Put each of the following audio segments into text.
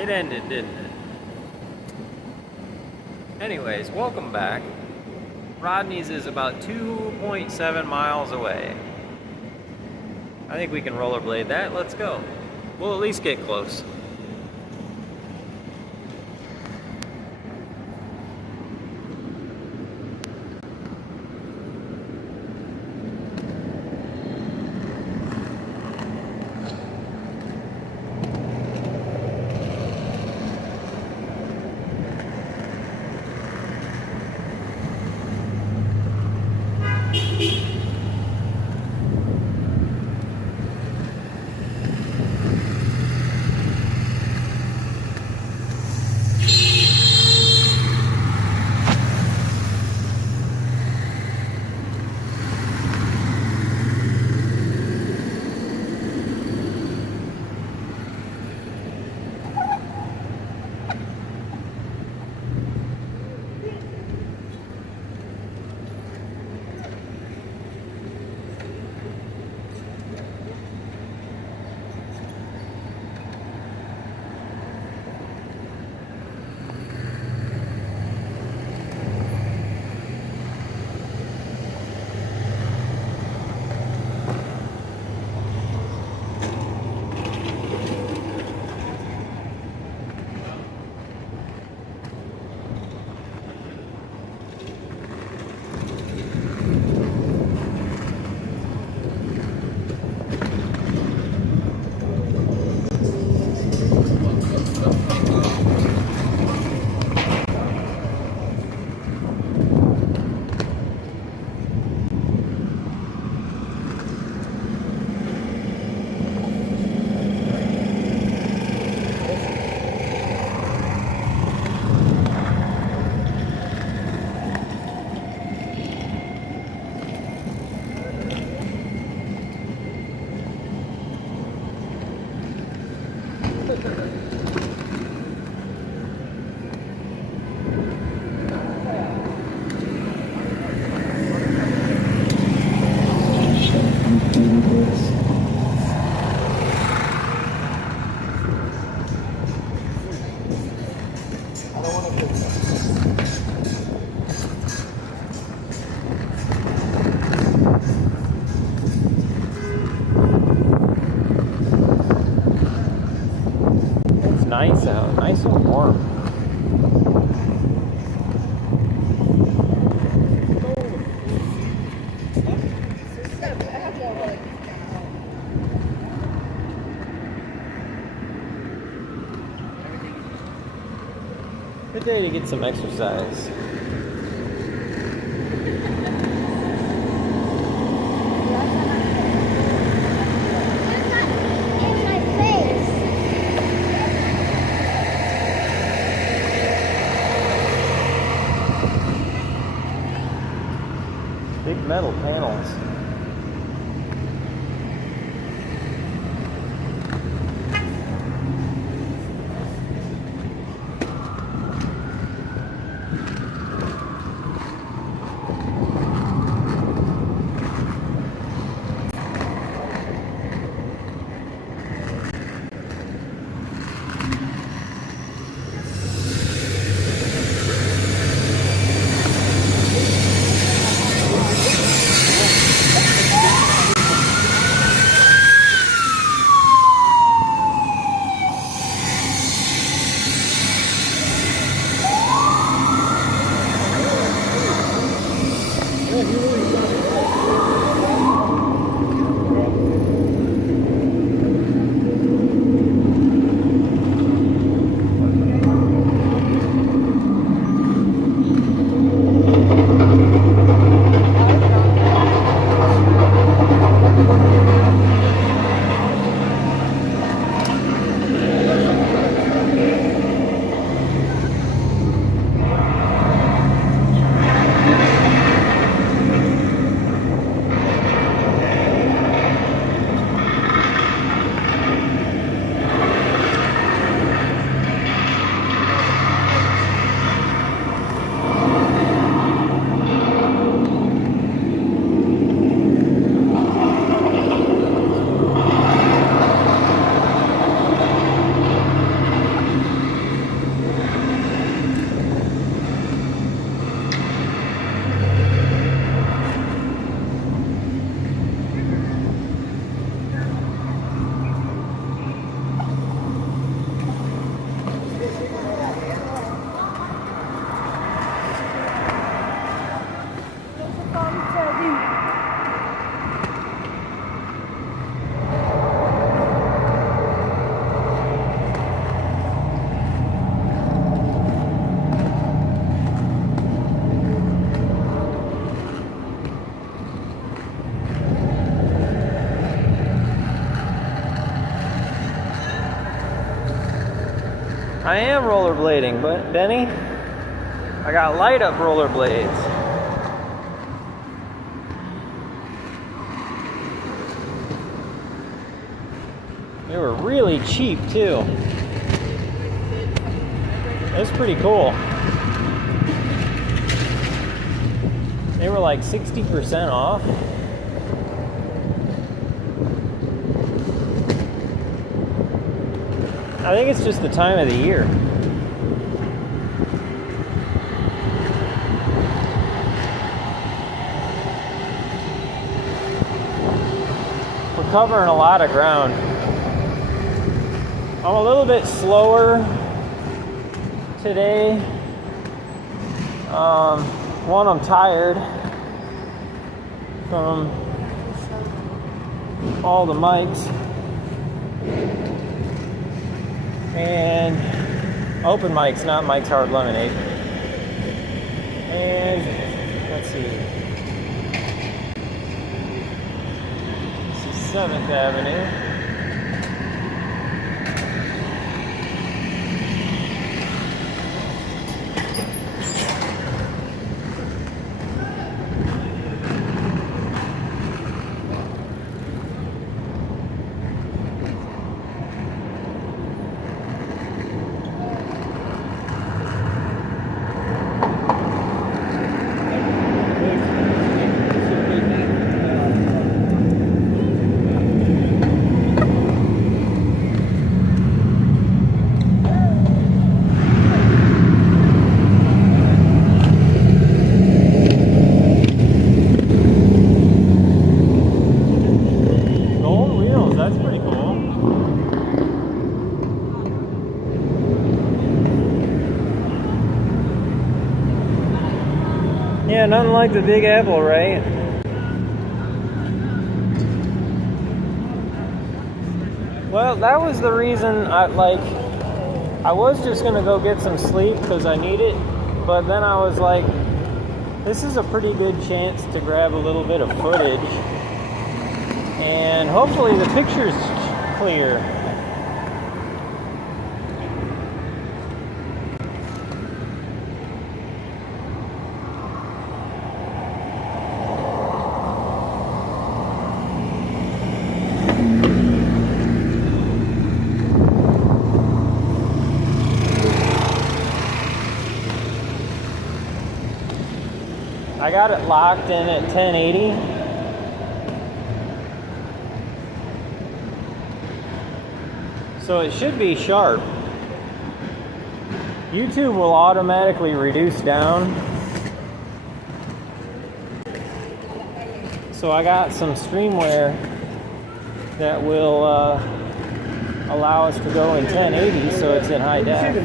It ended, didn't it? Anyways, welcome back. Rodney's is about 2.7 miles away. I think we can rollerblade that. Let's go. We'll at least get close. Nice out, nice and warm. Good day to get some exercise. Big metal panels. I am rollerblading, but Benny, I got light up rollerblades. They were really cheap too. That's pretty cool. They were like 60% off. I think it's just the time of the year. We're covering a lot of ground. I'm a little bit slower today. One, I'm tired from all the mics. And open mics, not Mike's Hard Lemonade. And let's see. This is 7th Avenue. Yeah, nothing like the Big Apple, right? Well, that was the reason I was just gonna go get some sleep because I need it, but then I was like, this is a pretty good chance to grab a little bit of footage, and hopefully the picture's clear. I got it locked in at 1080. So it should be sharp. YouTube will automatically reduce down. So I got some streamware that will allow us to go in 1080, so it's in high def.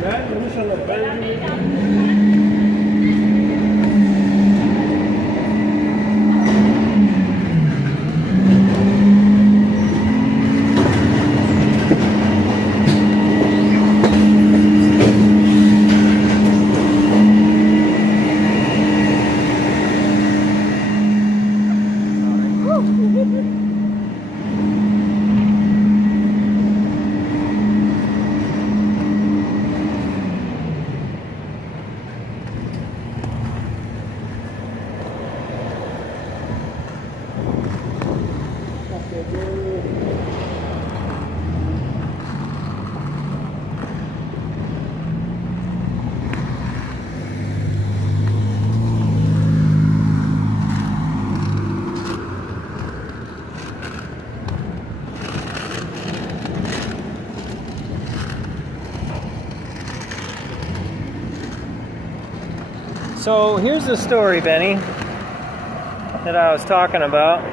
So here's the story, Benny, that I was talking about.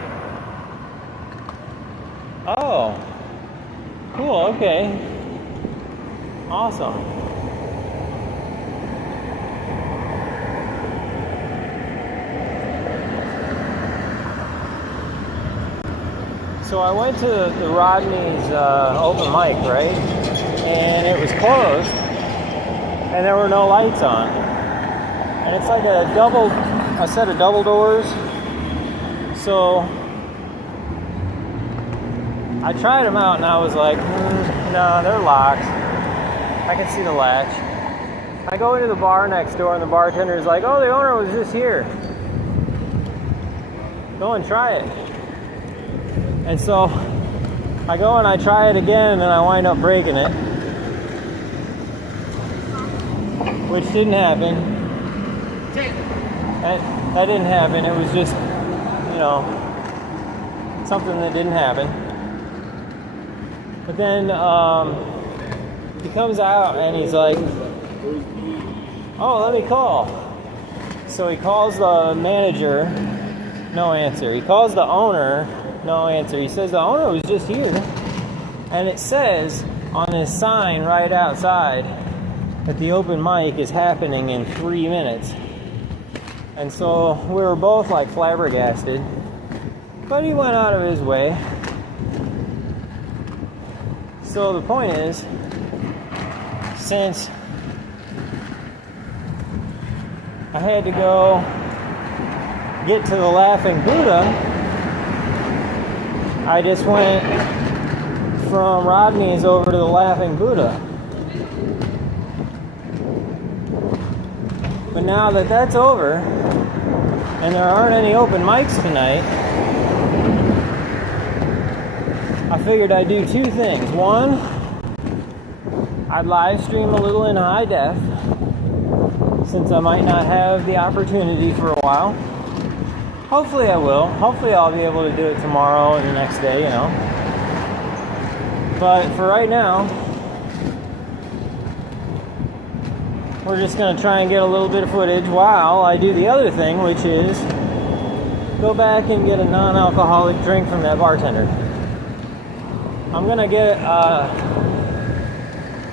Oh, cool, okay. Awesome. So I went to the Rodney's open mic, right? And it was closed, and there were no lights on. And it's like a set of double doors. So I tried them out and I was like, no, they're locked. I I can see the latch. I go into the bar next door and the bartender is like, oh, the owner was just here. Go and try it. And so I go and I try it again and then I wind up breaking it. Which didn't happen. That didn't happen. It was just, something that didn't happen. But then he comes out and he's like, oh, let me call. So he calls the manager, no answer. He calls the owner, no answer. He says the owner was just here. And it says on this sign right outside that the open mic is happening in 3 minutes. And so we were both like flabbergasted. But he went out of his way. So the point is, since I had to go get to the Laughing Buddha, I just went from Rodney's over to the Laughing Buddha. But now that that's over, and there aren't any open mics tonight, I figured I'd do two things. One, I'd live stream a little in high def, since I might not have the opportunity for a while. Hopefully I will. Hopefully I'll be able to do it tomorrow and the next day, But for right now, we're just going to try and get a little bit of footage while I do the other thing, which is go back and get a non-alcoholic drink from that bartender. I'm going to get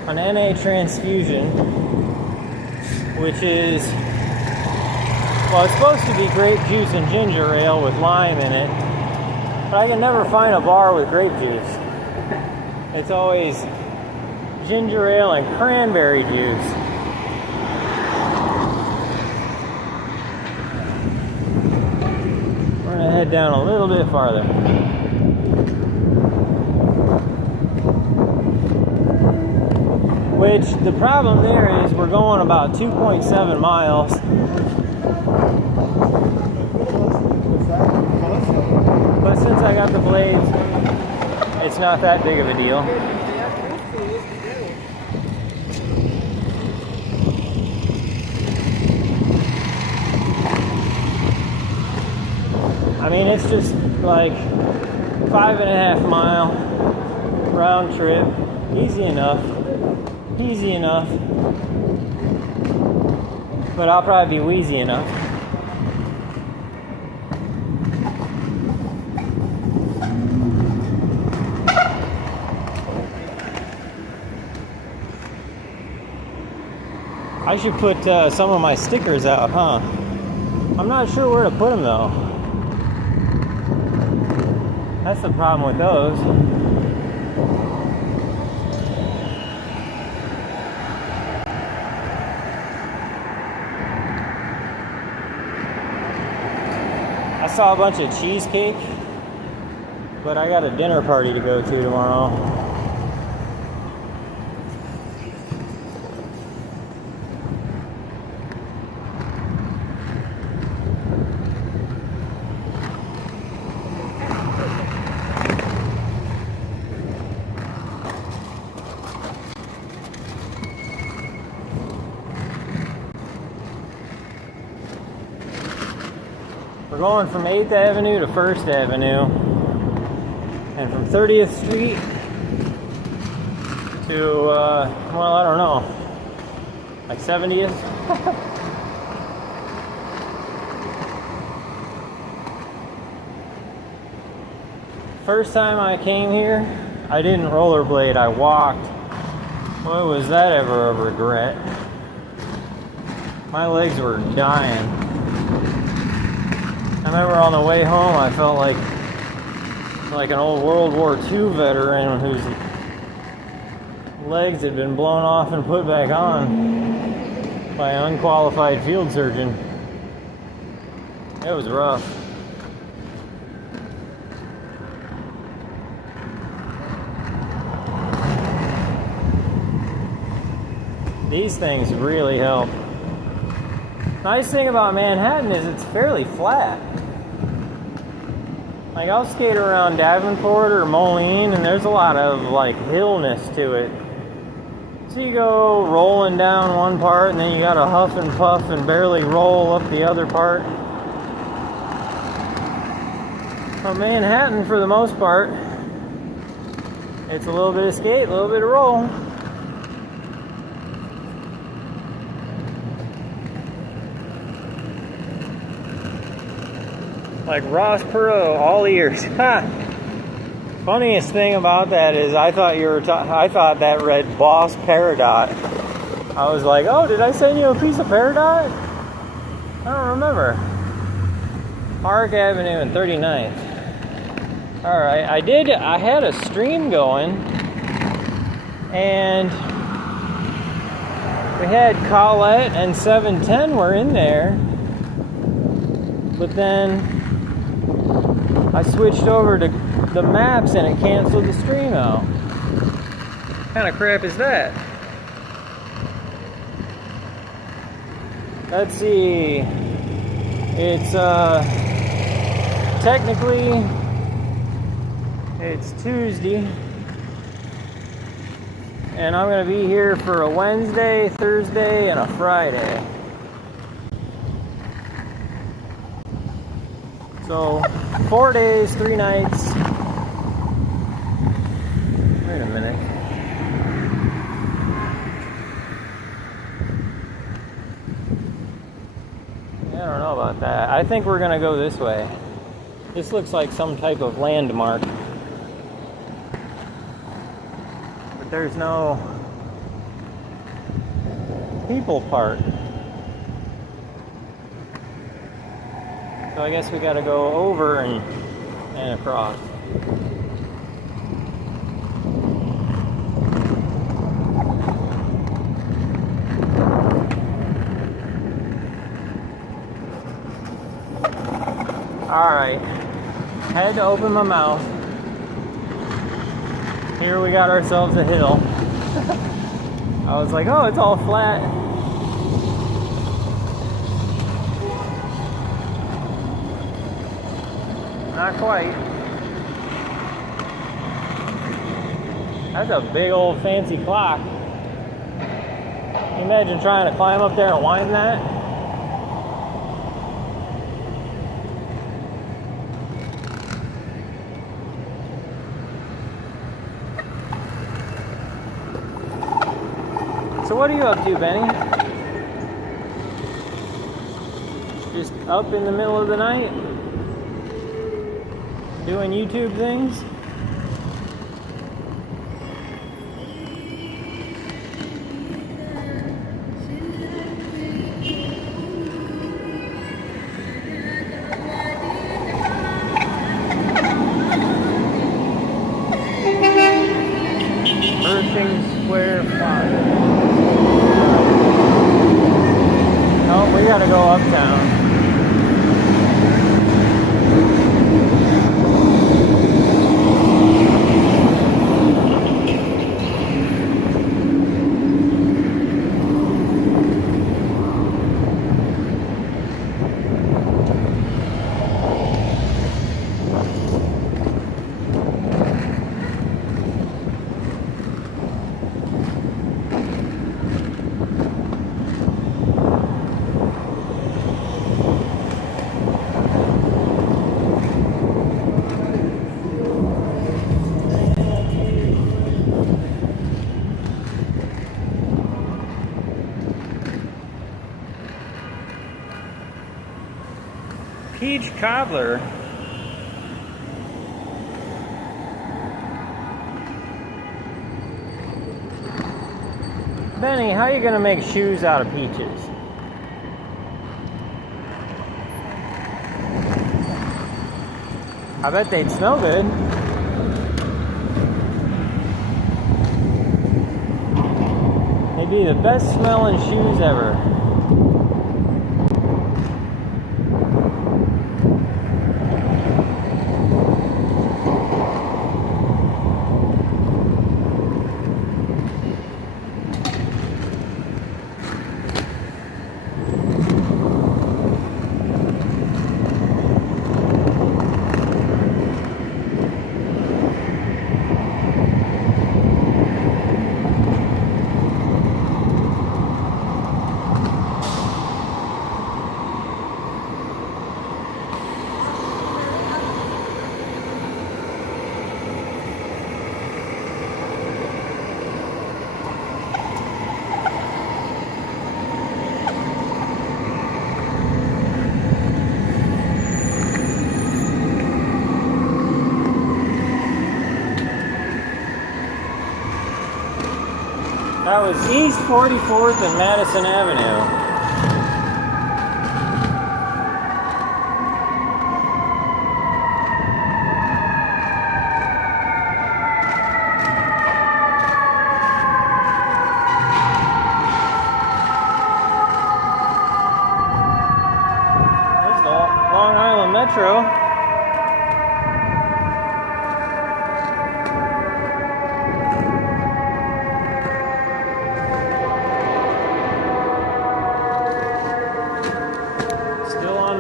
an NA transfusion, which is, well, it's supposed to be grape juice and ginger ale with lime in it, but I can never find a bar with grape juice. It's always ginger ale and cranberry juice. We're going to head down a little bit farther. Which, the problem there is we're going about 2.7 miles. But since I got the blades, it's not that big of a deal. I mean, it's just like 5.5 mile round trip. Easy enough. Easy enough. But I'll probably be wheezy enough. I should put some of my stickers out, huh? I'm not sure where to put them though. That's the problem with those. I saw a bunch of cheesecake, but I got a dinner party to go to tomorrow. We're going from 8th Avenue to 1st Avenue, and from 30th Street to, well, I don't know, like 70th? First time I came here, I didn't rollerblade, I walked. Boy, was that ever a regret. My legs were dying. I remember on the way home, I felt like an old World War II veteran whose legs had been blown off and put back on by an unqualified field surgeon. It was rough. These things really help. Nice thing about Manhattan is it's fairly flat. Like I'll skate around Davenport or Moline and there's a lot of like hillness to it. So you go rolling down one part and then you gotta huff and puff and barely roll up the other part. But Manhattan, for the most part, it's a little bit of skate, a little bit of roll. Like Ross Perot, all ears. Ha! Funniest thing about that is I thought that read Boss Peridot. I was like, oh, did I send you a piece of Peridot? I don't remember. Park Avenue and 39th. Alright, I had a stream going and we had Colette and 710 were in there, but then I switched over to the maps and it canceled the stream out. What kind of crap is that? Let's see. It's technically it's Tuesday and I'm gonna be here for a Wednesday, Thursday, and a Friday. So 4 days, 3 nights. Wait a minute. I don't know about that. I think we're gonna go this way. This looks like some type of landmark. But there's no people part. So I guess we gotta go over and across. Alright, had to open my mouth. Here we got ourselves a hill. I was like, oh, it's all flat. Not quite. That's a big old fancy clock. Can you imagine trying to climb up there and wind that? So what are you up to, Benny? Just up in the middle of the night? Doing YouTube things? Pershing Square Park. Oh, we gotta go uptown. Peach cobbler. Benny, how are you gonna make shoes out of peaches? I bet they'd smell good. They'd be the best smelling shoes ever. That was East 44th and Madison Avenue. There's the Long Island Metro.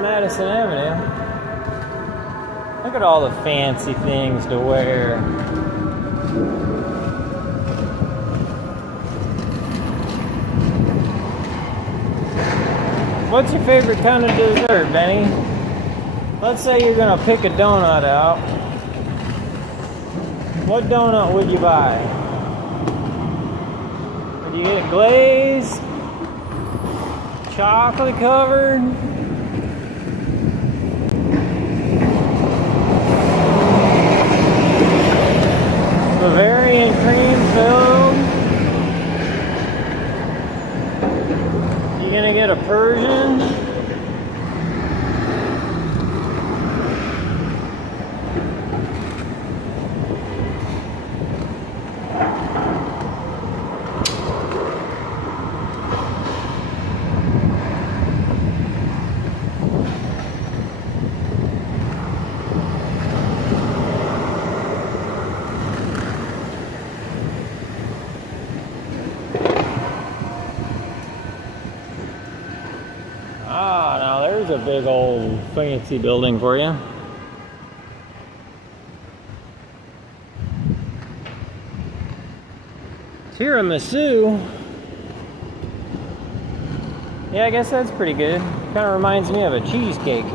Madison Avenue. Look at all the fancy things to wear. What's your favorite kind of dessert, Benny? Let's say you're gonna pick a donut out. What donut would you buy? Would you get it glazed? Chocolate covered? Bavarian cream filled? You gonna get a Persian? Now there's a big old fancy building for you. Tiramisu. Yeah, I guess that's pretty good. Kind of reminds me of a cheesecake.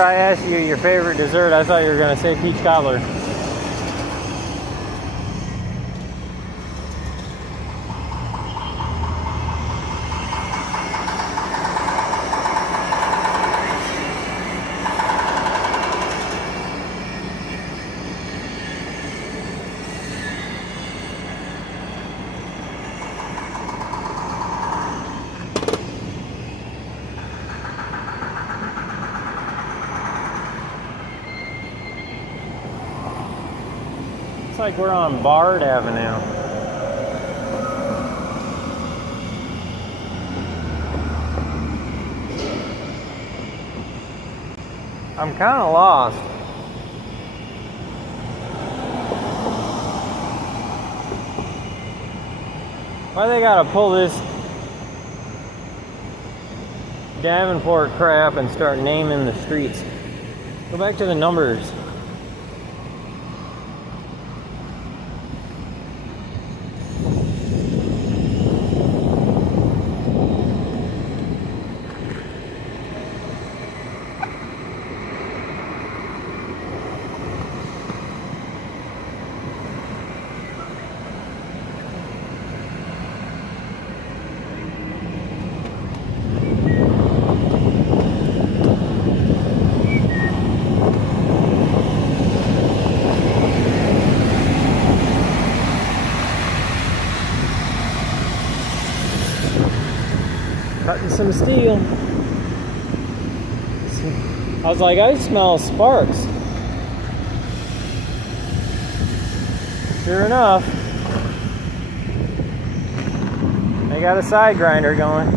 I asked you your favorite dessert. I thought you were going to say peach cobbler. It's like we're on Bard Avenue. I'm kind of lost. Why they gotta pull this Davenport crap and start naming the streets? Go back to the numbers. Cutting some steel. I was like, I smell sparks. Sure enough, they got a side grinder going.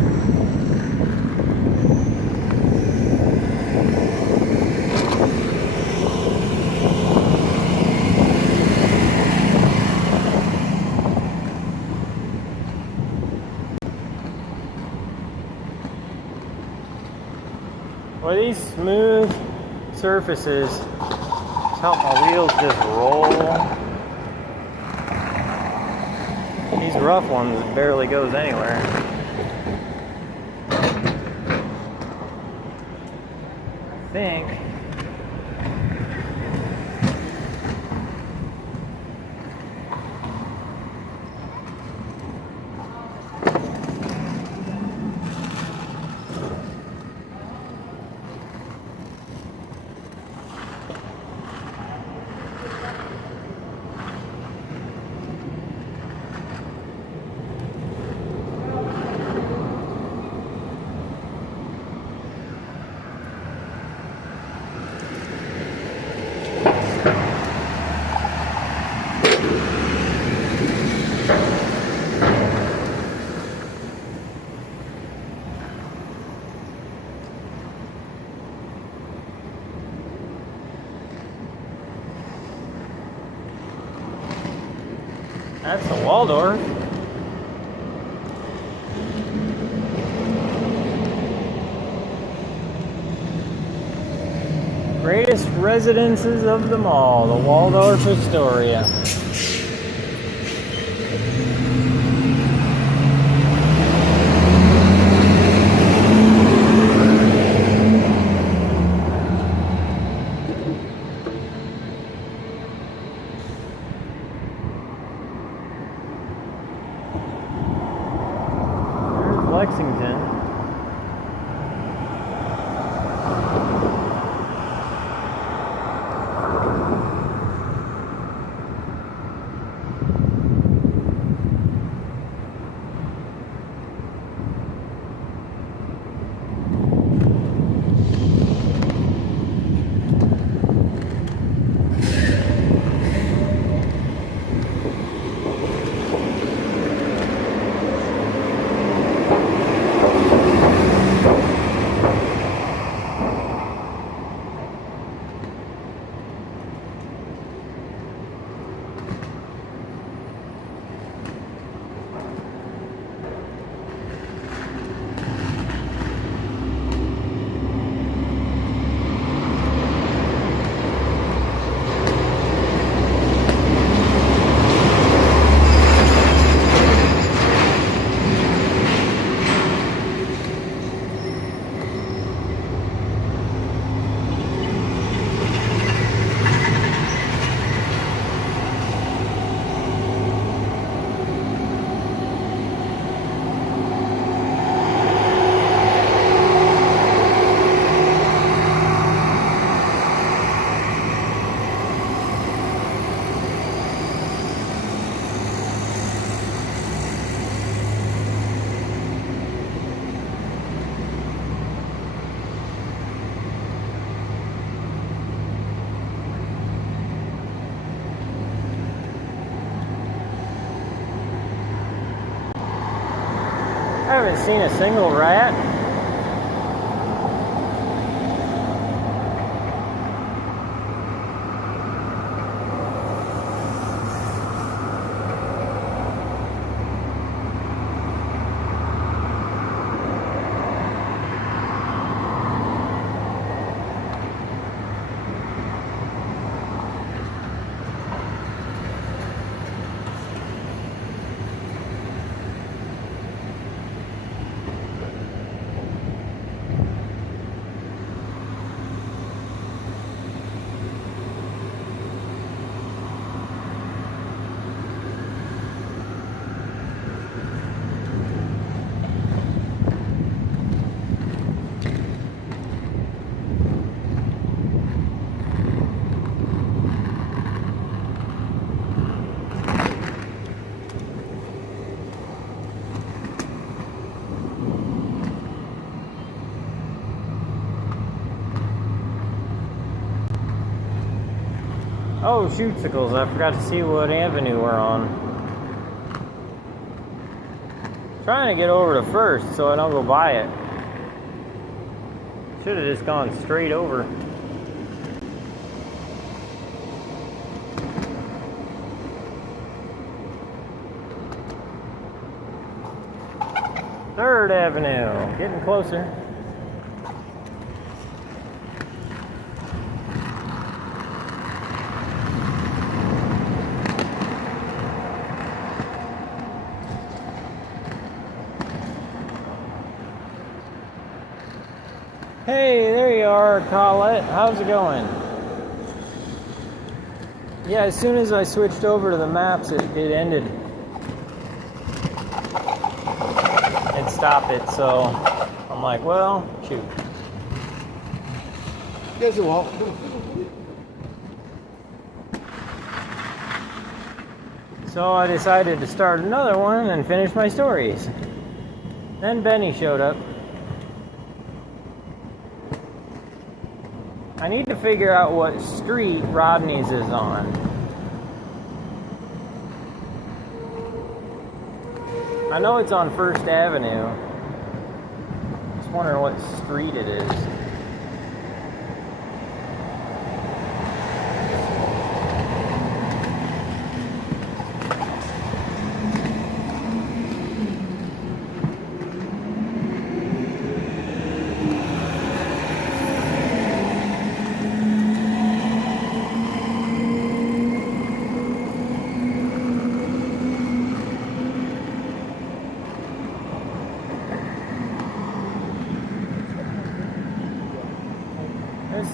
Well, these smooth surfaces help my wheels just roll. These rough ones, it barely goes anywhere. I think. That's the Waldorf. Greatest residences of them all, the Waldorf Astoria. Lexington. I haven't seen a single rat. Oh, shootsicles. I forgot to see what avenue we're on. Trying to get over to First so I don't go by it. Should have just gone straight over. Third Avenue. Getting closer. Hey, there you are, Colette. How's it going? Yeah, as soon as I switched over to the maps, it ended. It stopped it, so I'm like, well, shoot. So I decided to start another one and finish my stories. Then Benny showed up. I need to figure out what street Rodney's is on. I know it's on First Avenue. Just wondering what street it is.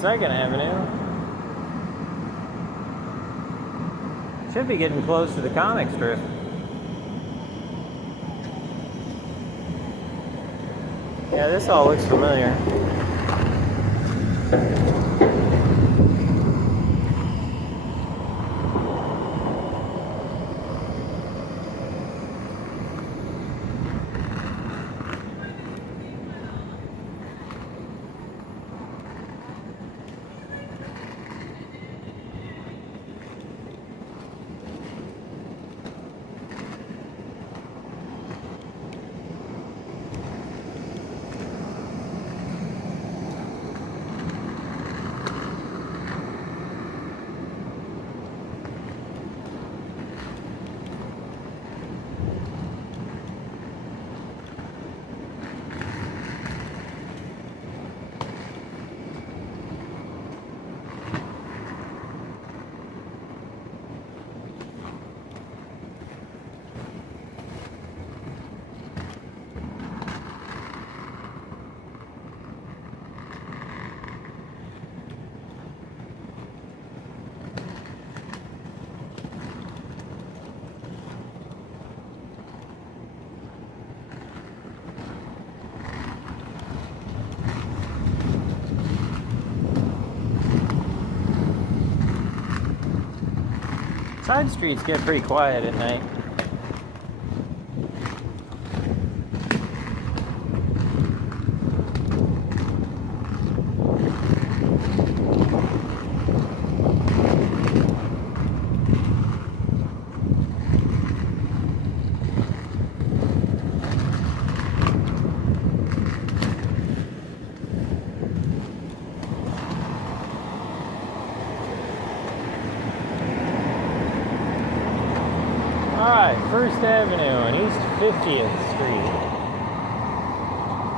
Second Avenue. Should be getting close to the comic strip. Yeah, this all looks familiar. Side streets get pretty quiet at night. First Avenue and East 50th Street.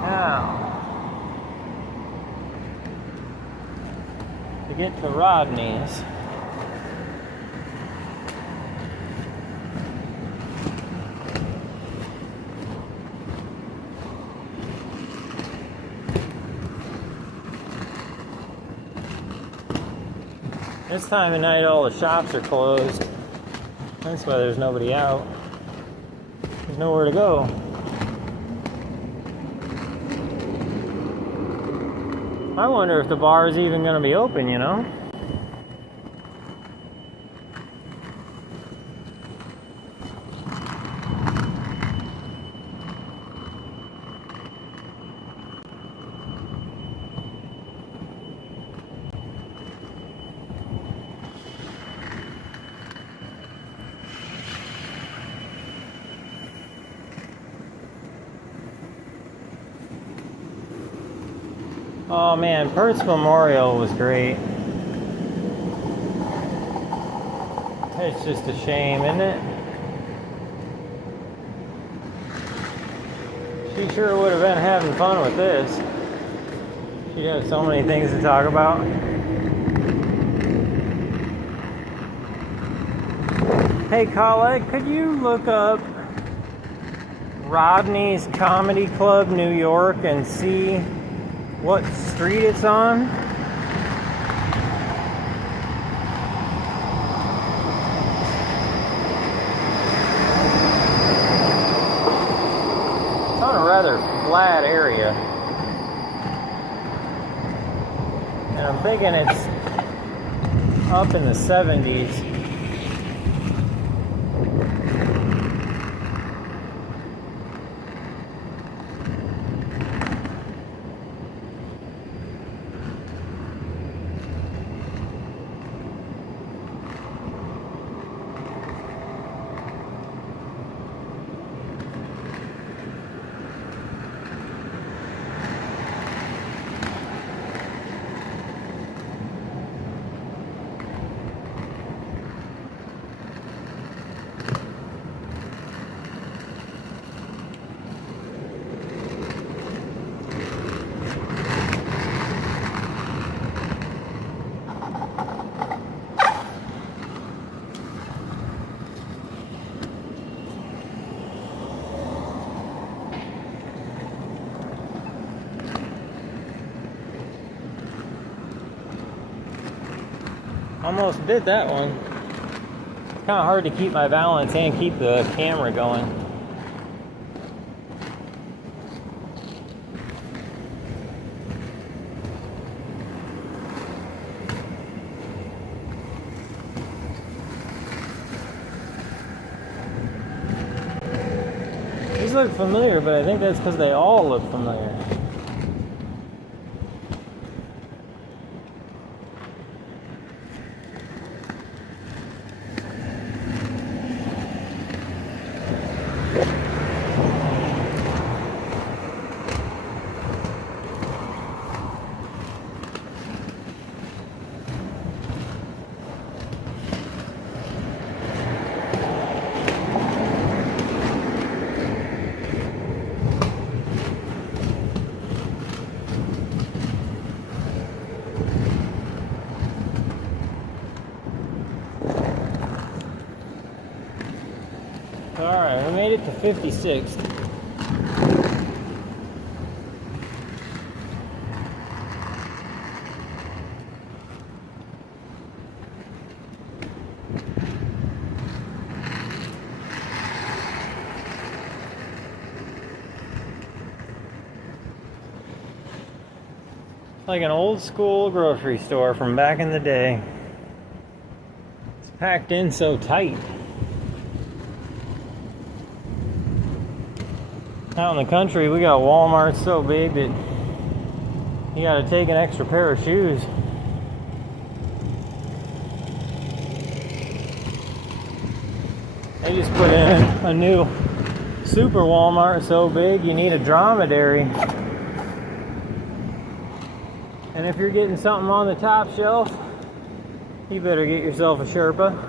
Now, to get to Rodney's, this time of night all the shops are closed. That's why there's nobody out. There's nowhere to go. I wonder if the bar is even going to be open, you know? Oh man, Pert's Memorial was great. It's just a shame, isn't it? She sure would have been having fun with this. She has so many things to talk about. Hey Colette, could you look up Rodney's Comedy Club New York and see what street it's on. It's on a rather flat area. And I'm thinking it's up in the 70s. Almost did that one. It's kind of hard to keep my balance and keep the camera going. These look familiar, but I think that's because they all look familiar. Alright, we made it to 56th. Like an old school grocery store from back in the day. It's packed in so tight. Out in the country, we got Walmart so big that you gotta take an extra pair of shoes. They just put in a new super Walmart so big you need a dromedary. And if you're getting something on the top shelf, you better get yourself a Sherpa.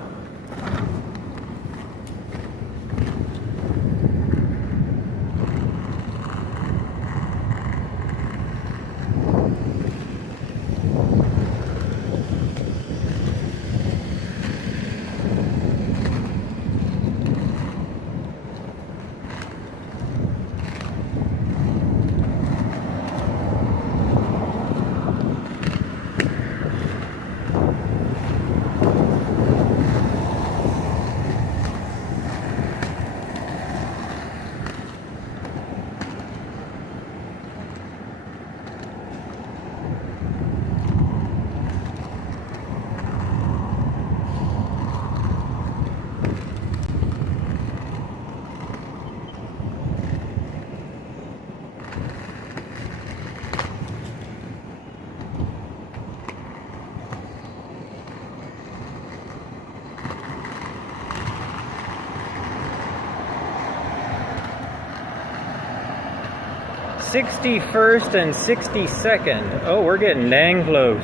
'61st and 62nd. Oh, we're getting dang close.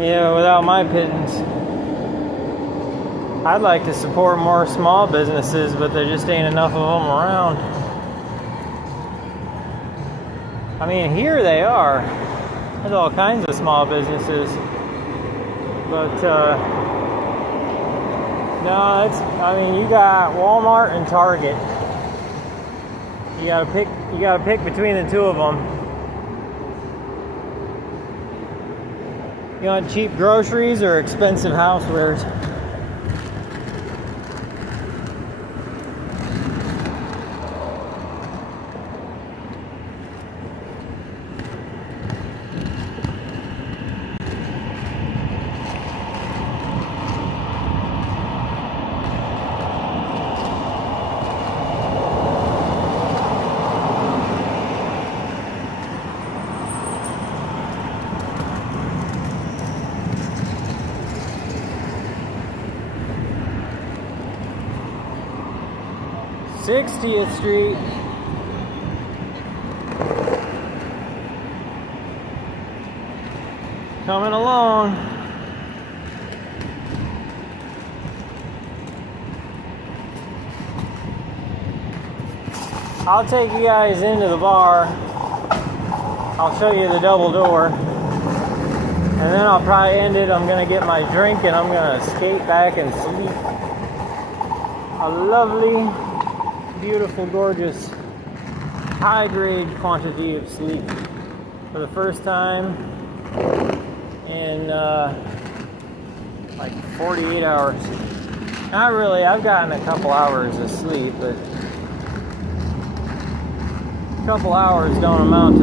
Yeah, without my pittance, I'd like to support more small businesses, but there just ain't enough of them around. I mean, here they are. There's all kinds of small businesses. But, no, I mean, you got Walmart and Target. You gotta pick between the two of them. You want cheap groceries or expensive housewares? th Street. Coming along. I'll take you guys into the bar. I'll show you the double door. And then I'll probably end it. I'm gonna get my drink and I'm gonna skate back and sleep. A lovely, beautiful, gorgeous, high-grade quantity of sleep for the first time in like 48 hours. Not really, I've gotten a couple hours of sleep, but a couple hours don't amount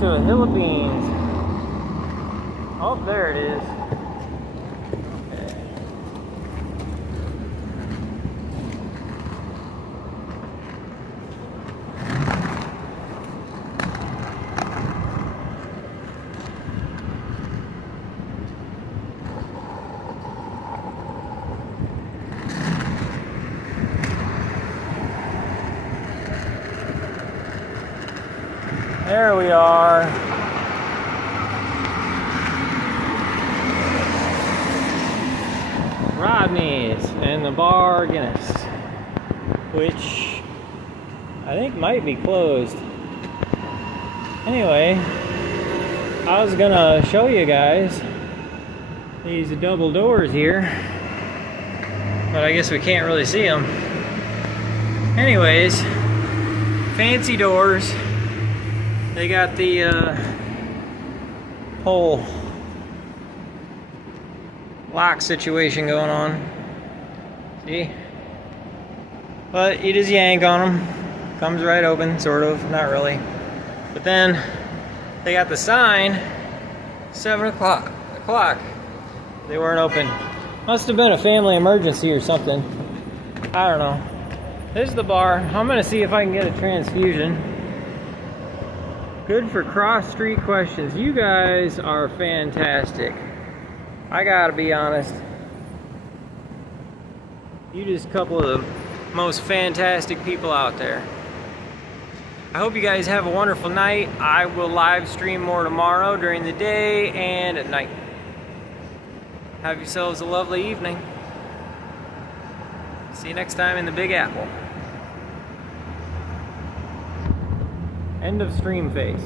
to a hill of beans. Oh, there it is. There we are. Rodney's and the Bar Guinness, which I think might be closed. Anyway, I was gonna show you guys these double doors here, but I guess we can't really see them. Anyways, fancy doors. They got the whole lock situation going on. See? But you just yank on them. Comes right open, sort of. Not really. But then they got the sign, 7 o'clock. They weren't open. Must have been a family emergency or something. I don't know. This is the bar. I'm gonna see if I can get a transfusion. Good for cross street questions. You guys are fantastic. I gotta be honest. You just a couple of the most fantastic people out there. I hope you guys have a wonderful night. I will live stream more tomorrow during the day and at night. Have yourselves a lovely evening. See you next time in the Big Apple. End of stream face.